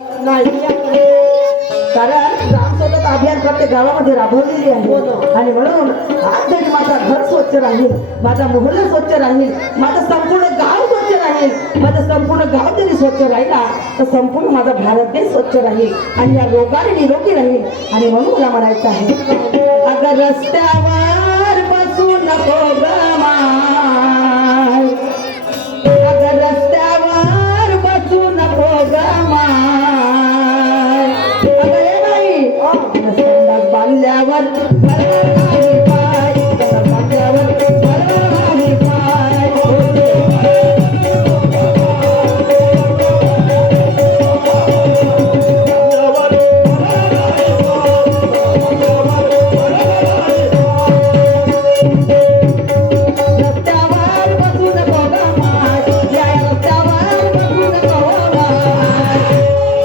नाही कारण ग्रामस्वच्छता अभियान प्रत्येक गावामध्ये राबवलेली आहे आणि म्हणून आज जरी माझं घर स्वच्छ राहील, माझा मोहल्ला स्वच्छ राहील, माझं संपूर्ण गाव स्वच्छ राहील, माझं संपूर्ण गाव जरी स्वच्छ राहिला तर संपूर्ण माझा भारत देश स्वच्छ राहील आणि या रोगाने निरोगी राहील. आणि म्हणून मला म्हणायचं आहे, अगर रस्त्यावर बसू नको ग माय, अगर रस्त्यावर बसू नको ग माय, अगं बाई संडास बांधल्यावर बरोबर नाही पाय, संडास बांधल्यावर बरोबर नाही पाय. रस्त्यावर बसू नको ग माय, या रस्त्यावर बसू नको माय,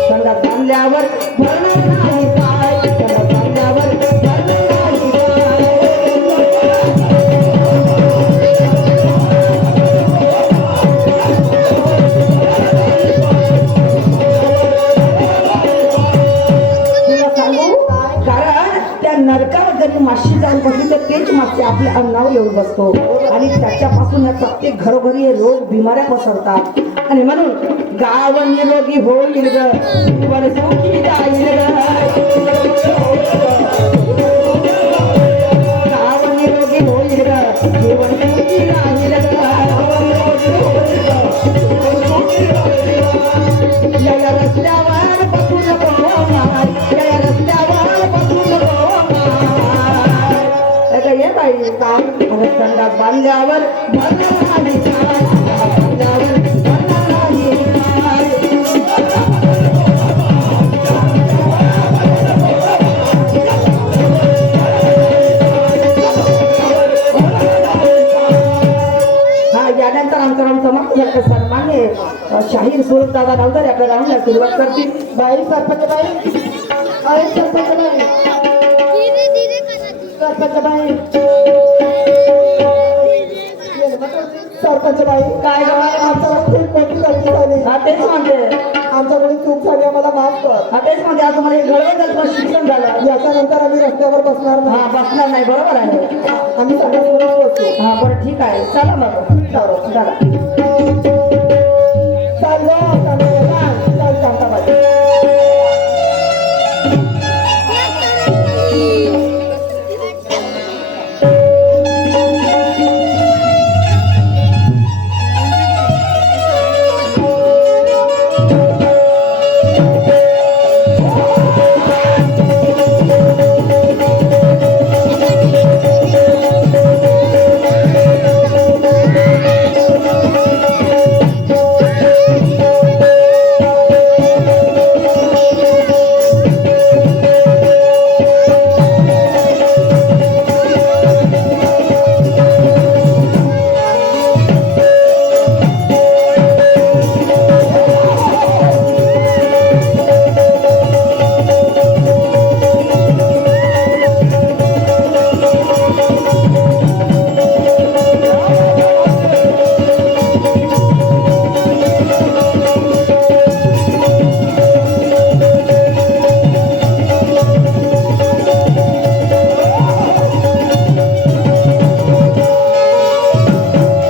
संडास बांधल्यावर बरोबर नाही पाय, संडास बांधल्यावर बरोबर नाही पाय. तुला सांगू कारण त्या नरकावर जरी माशी जाऊन बसली तर तेच मासे आपल्या अंगावर येऊन बसतो आणि त्याच्यापासून या प्रत्येक घरोघरी हे रोग बिमाऱ्या पसरतात. आणि म्हणून गाव निरोगी होईल ग, जीवन सुखी जाईल ग, गाव निरोगी होईल ग, जीवन सुखी राहील ग. या रस्त्यावर बसू नको माय, या रस्त्यावर बसू नको माय. अगं ये बाई अगं संडास बांधल्यावर भरलं नाही पाय, संडास बांधल्यावर भरलं नाही पाय. हा यानंतर आमचा सन्मान्य शाहीर सुरत दादा नवदारे आपल्या राहून सुरुवात करतील. बाई सरपंच बाई, अरे सरपंच बाई, सरपंच बाई, सरपंच बाई काय आमच्याकडे खूप मोठी गलती झाली. हा तेच म्हणते, आमच्याकडे चूक झाली, आम्हाला माफ कर. हा तेच म्हणते, आज तुम्हाला घडवून शिक्षण झालं, याच्यानंतर आम्ही रस्त्यावर बसणार नाही. हा बसणार नाही, बरोबर आहे, आम्ही सगळ्यांवरच बसू. हा बरं ठीक आहे, चला मग चला चाललो